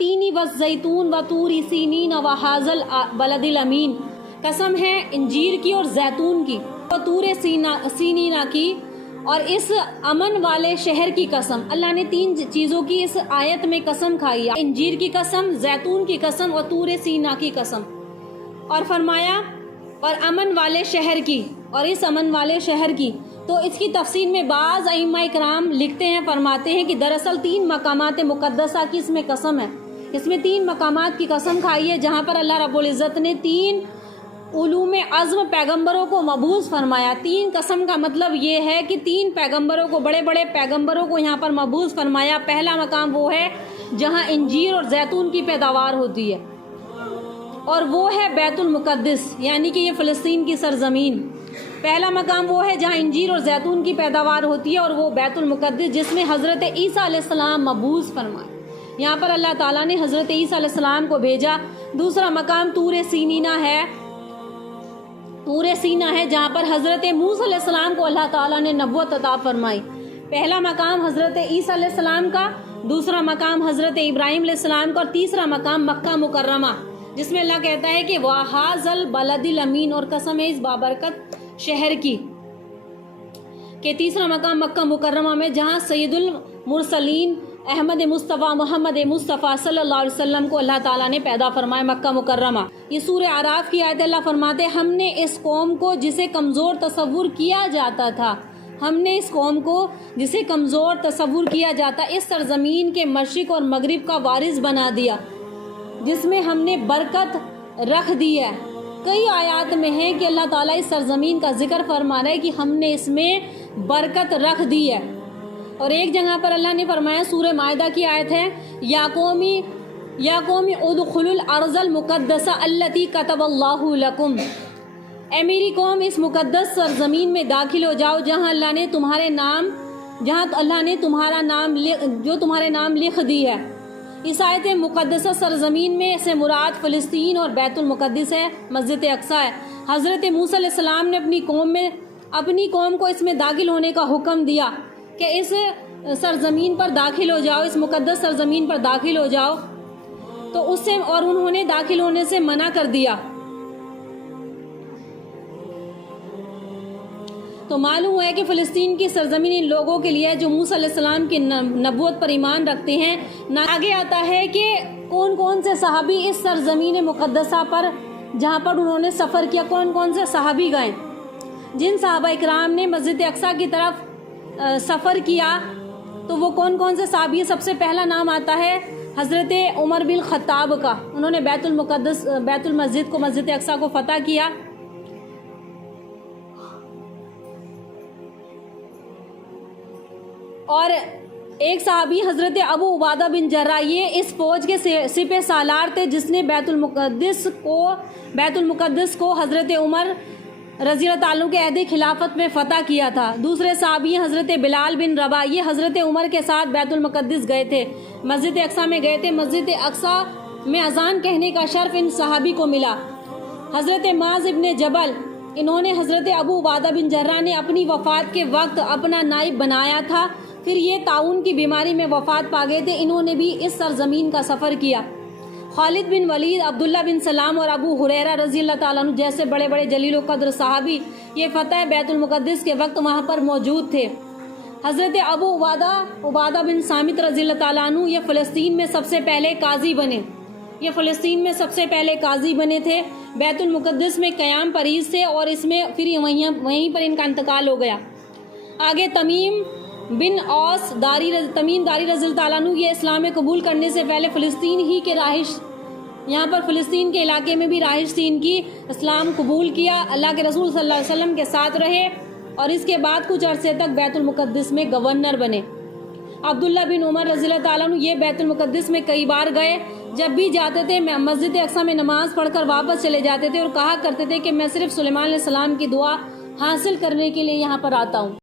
والتین والزیتون وطور سینین وہذا البلد الامین، قسم ہے انجیر کی اور زیتون کی اور طور سینینا کی اور اس امن والے شہر کی قسم۔ اللہ نے 3 چیزوں کی اس آیت میں قسم کھائی ہے، انجیر کی قسم، زیتون کی قسم اور طور سینا کی قسم، اور فرمایا اور امن والے شہر کی اور اس امن والے شہر کی۔ تو اس کی تفسیر میں بعض ائمہ کرام لکھتے ہیں، فرماتے ہیں کہ دراصل 3 مقامات مقدسہ کی اس میں قسم ہے، اس میں 3 مقامات کی قسم کھائی ہے جہاں پر اللہ رب العزت نے 3 علوم عظم پیغمبروں کو مبعوث فرمایا۔ 3 قسم کا مطلب یہ ہے کہ 3 پیغمبروں کو، بڑے بڑے پیغمبروں کو یہاں پر مبعوث فرمایا۔ پہلا مقام وہ ہے جہاں انجیر اور زیتون کی پیداوار ہوتی ہے، اور وہ ہے بیت المقدس، یعنی کہ یہ فلسطین کی سرزمین۔ پہلا مقام وہ ہے جہاں انجیر اور زیتون کی پیداوار ہوتی ہے، اور وہ بیت المقدس جس میں حضرت عیسیٰ علیہ السلام مبعوث فرمائے۔ یہاں پر اللہ تعالیٰ نے حضرت عیسیٰ علیہ السلام کو بھیجا۔ دوسرا مقام طور سینینا ہے، طور سینا ہے جہاں پر حضرت موسیٰ علیہ السلام کو اللہ تعالیٰ نے نبوت عطا فرمائی۔ پہلا مقام حضرت عیسیٰ علیہ السلام کا، دوسرا مقام حضرت ابراہیم علیہ السلام کا، اور تیسرا مقام مکہ مکرمہ جس میں اللہ کہتا ہے کہ وَهَذَا الْبَلَدِ الْأَمِينِ، اور قسم ہے اس بابرکت شہر کی، کہ تیسرا مقام مکہ مکرمہ میں جہاں سید المرسلین احمد مصطفیٰ محمد مصطفیٰ صلی اللہ علیہ وسلم کو اللہ تعالیٰ نے پیدا فرمایا، مکہ مکرمہ۔ یہ سورہ اعراف کی آیت، اللہ فرماتے ہیں ہم نے اس قوم کو جسے کمزور تصور کیا جاتا تھا، ہم نے اس قوم کو جسے کمزور تصور کیا جاتا اس سرزمین کے مشرق اور مغرب کا وارث بنا دیا، جس میں ہم نے برکت رکھ دی ہے۔ کئی آیات میں ہے کہ اللہ تعالیٰ اس سرزمین کا ذکر فرما رہا ہے کہ ہم نے اس میں برکت رکھ دی ہے، اور ایک جگہ پر اللہ نے فرمایا، سورہ مائدہ کی آیت ہے، یا قومی ادخلوا الارض المقدسہ التی کتب اللہ لکم، اے میری قوم اس مقدس سرزمین میں داخل ہو جاؤ جہاں اللہ نے تمہارے نام، جہاں اللہ نے تمہارا نام جو تمہارے نام لکھ دی ہے۔ اس آیت مقدسہ سرزمین میں سے مراد فلسطین اور بیت المقدس ہے، مسجد اقصیٰ ہے۔ حضرت موسیٰ علیہ السلام نے اپنی قوم کو اس میں داخل ہونے کا حکم دیا کہ اس سرزمین پر داخل ہو جاؤ، اس مقدس سرزمین پر داخل ہو جاؤ، تو اس سے، اور انہوں نے داخل ہونے سے منع کر دیا۔ تو معلوم ہے کہ فلسطین کی سرزمین ان لوگوں کے لیے جو موسیٰ علیہ السلام کی نبوت پر ایمان رکھتے ہیں۔ آگے آتا ہے کہ کون کون سے صحابی اس سرزمین مقدسہ پر جہاں پر انہوں نے سفر کیا، کون کون سے صحابی گئے۔ جن صحابہ اکرام نے مسجد اقصیٰ کی طرف سفر کیا تو وہ کون کون سے صحابی، سب سے پہلا نام آتا ہے حضرت عمر بن خطاب کا، انہوں نے بیت المسجد کو، مسجد اقصیٰ کو فتح کیا۔ اور ایک صحابی حضرت ابو عبادہ بن جراح، یہ اس فوج کے سپہ سالار تھے جس نے بیت المقدس کو حضرت عمر رضی اللہ تعالیٰ کے عہد خلافت میں فتح کیا تھا۔ دوسرے صحابی حضرت بلال بن رباح، یہ حضرت عمر کے ساتھ بیت المقدس گئے تھے، مسجد اقصیٰ میں گئے تھے۔ مسجد اقصیٰ میں اذان کہنے کا شرف ان صحابی کو ملا۔ حضرت معاذ ابن جبل، انہوں نے حضرت ابو عبادہ بن جراح نے اپنی وفات کے وقت اپنا نائب بنایا تھا، پھر یہ طاعون کی بیماری میں وفات پا گئے تھے، انہوں نے بھی اس سرزمین کا سفر کیا۔ خالد بن ولید، عبداللہ بن سلام اور ابو ہریرہ رضی اللہ تعالیٰ عنہ جیسے بڑے بڑے جلیل و قدر صحابی یہ فتح بیت المقدس کے وقت وہاں پر موجود تھے۔ حضرت ابو عبادہ بن صامت رضی اللہ تعالیٰ عنہ یہ فلسطین میں سب سے پہلے قاضی بنے تھے، بیت المقدس میں قیام پریز تھے، اور اس میں پھر وہیں پر ان کا انتقال ہو گیا۔ آگے تمیم داری رضی اللہ تعالیٰ عنہ، یہ اسلام قبول کرنے سے پہلے فلسطین ہی کے رہائش، یہاں پر فلسطین کے علاقے میں بھی رہائش تھی ان کی، اسلام قبول کیا، اللہ کے رسول صلی اللہ علیہ وسلم کے ساتھ رہے، اور اس کے بعد کچھ عرصے تک بیت المقدس میں گورنر بنے۔ عبداللہ بن عمر رضی اللہ تعالیٰ عنہ یہ بیت المقدس میں کئی بار گئے، جب بھی جاتے تھے مسجد اقصیٰ میں نماز پڑھ کر واپس چلے جاتے تھے، اور کہا کرتے تھے کہ میں صرف سلیمان علیہ السلام کی دعا حاصل کرنے کے لیے یہاں پر آتا ہوں۔